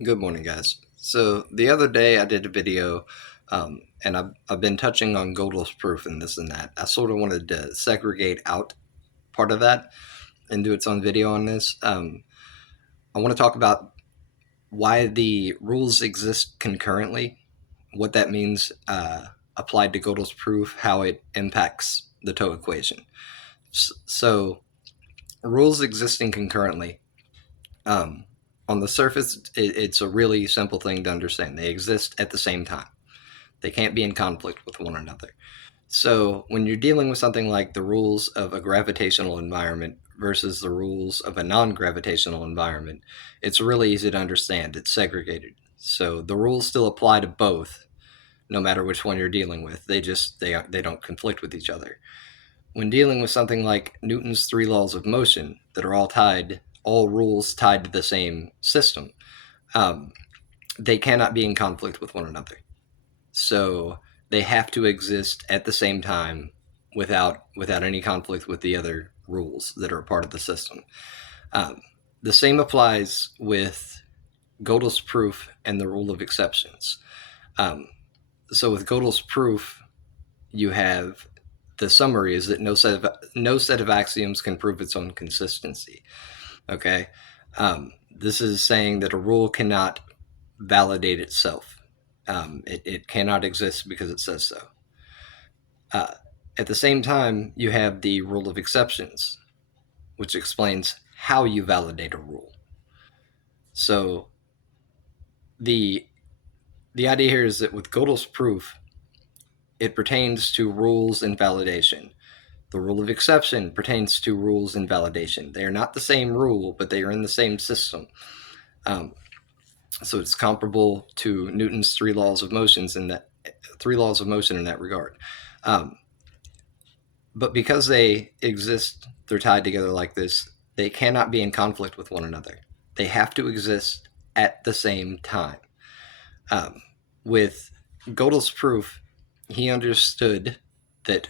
Good morning, guys. So the other day I did a video, and I've been touching on Godels proof and this and that. I sort of wanted to segregate out part of that and do its own video on this. I want to talk about why the rules exist concurrently, what that means applied to Godels proof, how it impacts the ToE equation. So rules existing concurrently. Um, on the surface, it's a really simple thing to understand. They exist at the same time. They can't be in conflict with one another. So when you're dealing with something like the rules of a gravitational environment versus the rules of a non-gravitational environment, it's really easy to understand. It's segregated. So the rules still apply to both, no matter which one you're dealing with. They don't conflict with each other. When dealing with something like Newton's three laws of motion that are all rules tied to the same system, um, they cannot be in conflict with one another. So they have to exist at the same time without any conflict with the other rules that are a part of the system. Um, the same applies with Gödel's proof and the rule of exceptions. Um, so with Gödel's proof, you have the summary is that no set of axioms can prove its own consistency. Okay, this is saying that a rule cannot validate itself. It cannot exist because it says so. Uh, at the same time, you have the rule of exceptions, which explains how you validate a rule. So the the idea here is that with Gödel's proof, it pertains to rules and validation. The rule of exception pertains to rules and validation. They are not the same rule, but they are in the same system. Um, so it's comparable to Newton's three laws of motion in that regard. Um, but because they exist, they're tied together like this. They cannot be in conflict with one another. They have to exist at the same time. With Gödel's proof, he understood that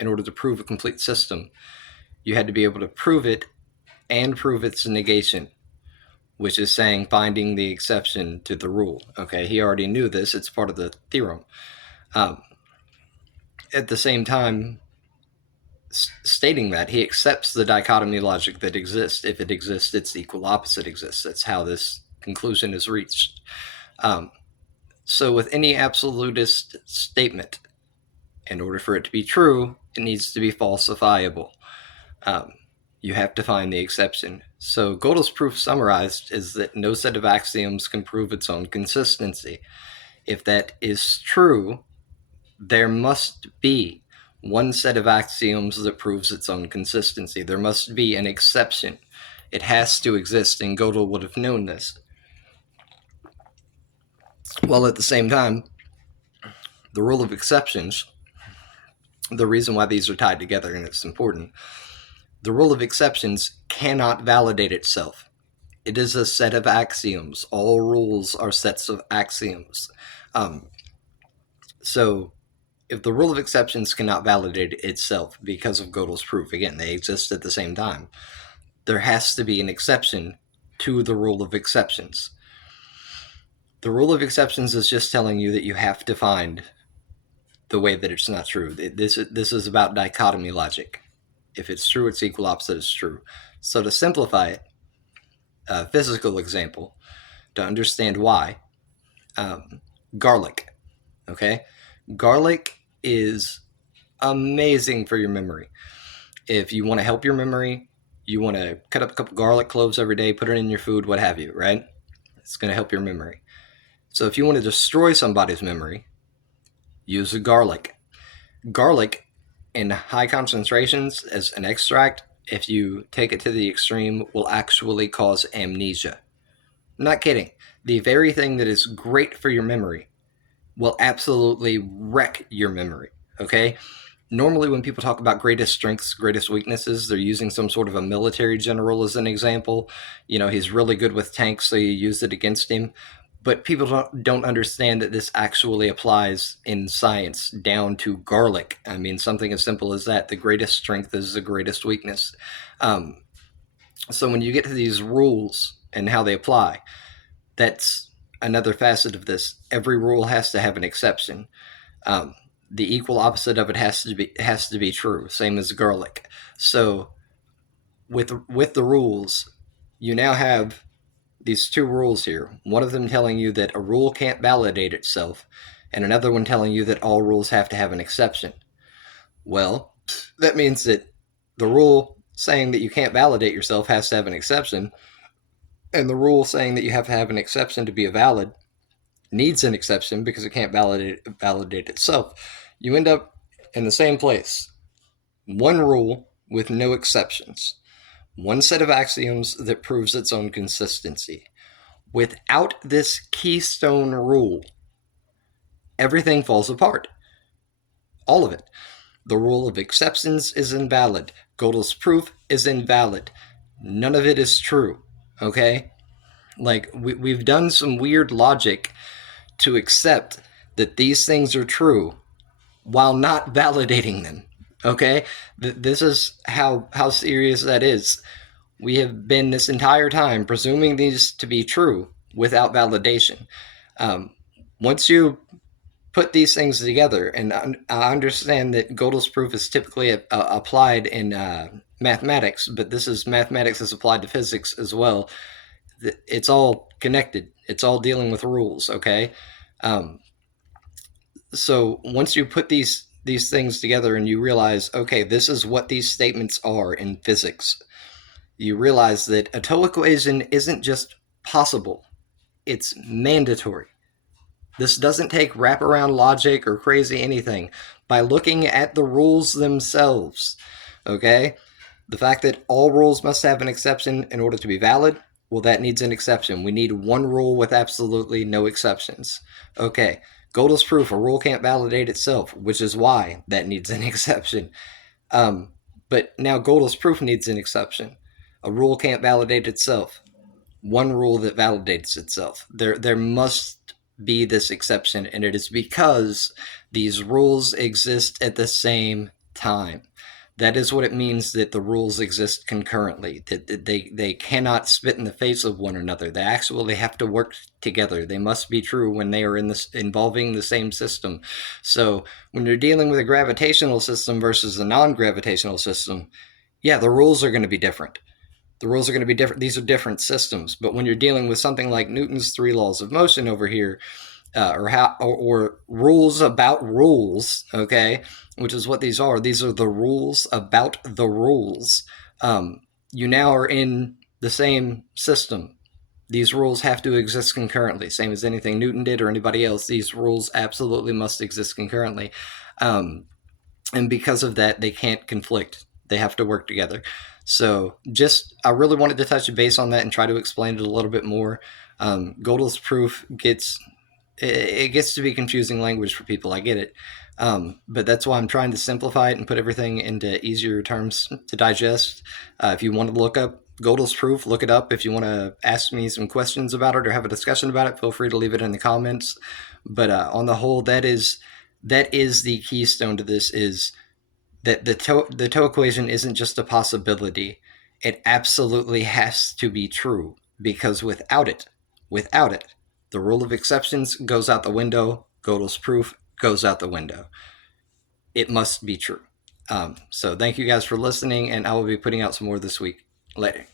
in order to prove a complete system, you had to be able to prove it and prove its negation, which is saying finding the exception to the rule. Okay, he already knew this, it's part of the theorem. Um, at the same time, stating that, he accepts the dichotomy logic that exists. If it exists, its equal opposite exists. That's how this conclusion is reached. So with any absolutist statement, in order for it to be true, it needs to be falsifiable. You have to find the exception. So Gödel's proof summarized is that no set of axioms can prove its own consistency. If that is true, there must be one set of axioms that proves its own consistency. There must be an exception. It has to exist, and Gödel would have known this. While at the same time, the rule of exceptions, the reason why these are tied together and it's important, the rule of exceptions cannot validate itself. It is a set of axioms. All rules are sets of axioms. So if the rule of exceptions cannot validate itself because of Gödel's proof, again, they exist at the same time, there has to be an exception to the rule of exceptions. The rule of exceptions is just telling you that you have to find the way that it's not true. This is about dichotomy logic. If it's true, its equal opposite is true. So to simplify it, a physical example, to understand why, garlic, okay? Garlic is amazing for your memory. If you want to help your memory, you want to cut up a couple garlic cloves every day, put it in your food, what have you, right? It's going to help your memory. So if you want to destroy somebody's memory, use the garlic. Garlic in high concentrations as an extract, if you take it to the extreme, will actually cause amnesia. I'm not kidding. The very thing that is great for your memory will absolutely wreck your memory, okay? Normally when people talk about greatest strengths, greatest weaknesses, they're using some sort of a military general as an example. You know, he's really good with tanks, so you use it against him. But people don't understand that this actually applies in science down to garlic. I mean, something as simple as that. The greatest strength is the greatest weakness. So when you get to these rules and how they apply, that's another facet of this. Every rule has to have an exception. Um, the equal opposite of it has to be true. Same as garlic. So with the rules, you now have these two rules here. One of them telling you that a rule can't validate itself, and another one telling you that all rules have to have an exception. Well, that means that the rule saying that you can't validate yourself has to have an exception, and the rule saying that you have to have an exception to be valid needs an exception because it can't validate itself. You end up in the same place. One rule with no exceptions. One set of axioms that proves its own consistency. Without this keystone rule, everything falls apart. All of it. The rule of exceptions is invalid. Godels' proof is invalid. None of it is true. Okay? Like, we've done some weird logic to accept that these things are true while not validating them. Okay? This is how serious that is. We have been this entire time presuming these to be true without validation. Once you put these things together, and I understand that Gödel's proof is typically applied in mathematics, but this is mathematics as applied to physics as well. It's all connected. It's all dealing with rules, okay? So once you put these things together and you realize, okay, this is what these statements are in physics, you realize that a ToE equation isn't just possible, it's mandatory. This doesn't take wraparound logic or crazy anything. By looking at the rules themselves, okay? The fact that all rules must have an exception in order to be valid, well, that needs an exception. We need one rule with absolutely no exceptions. Okay, Gödel's proof, a rule can't validate itself, which is why that needs an exception. But now Gödel's proof needs an exception. A rule can't validate itself. One rule that validates itself. There must be this exception, and it is because these rules exist at the same time. That is what it means that the rules exist concurrently, that they cannot spit in the face of one another. They actually have to work together. They must be true when they are involving the same system. So when you're dealing with a gravitational system versus a non-gravitational system, yeah, the rules are going to be different. The rules are going to be different. These are different systems. But when you're dealing with something like Newton's three laws of motion over here, or rules about rules, okay, which is what these are. These are the rules about the rules. You now are in the same system. These rules have to exist concurrently, same as anything Newton did or anybody else. These rules absolutely must exist concurrently. And because of that, they can't conflict. They have to work together. So I really wanted to touch base on that and try to explain it a little bit more. Gödel's proof gets to be confusing language for people. I get it. But that's why I'm trying to simplify it and put everything into easier terms to digest. If you want to look up Gödel's proof, look it up. If you want to ask me some questions about it or have a discussion about it, feel free to leave it in the comments. But on the whole, that is the keystone to this, is that the ToE equation isn't just a possibility. It absolutely has to be true, because without it, the rule of exceptions goes out the window. Gödel's proof goes out the window. It must be true. So thank you guys for listening, and I will be putting out some more this week. Later.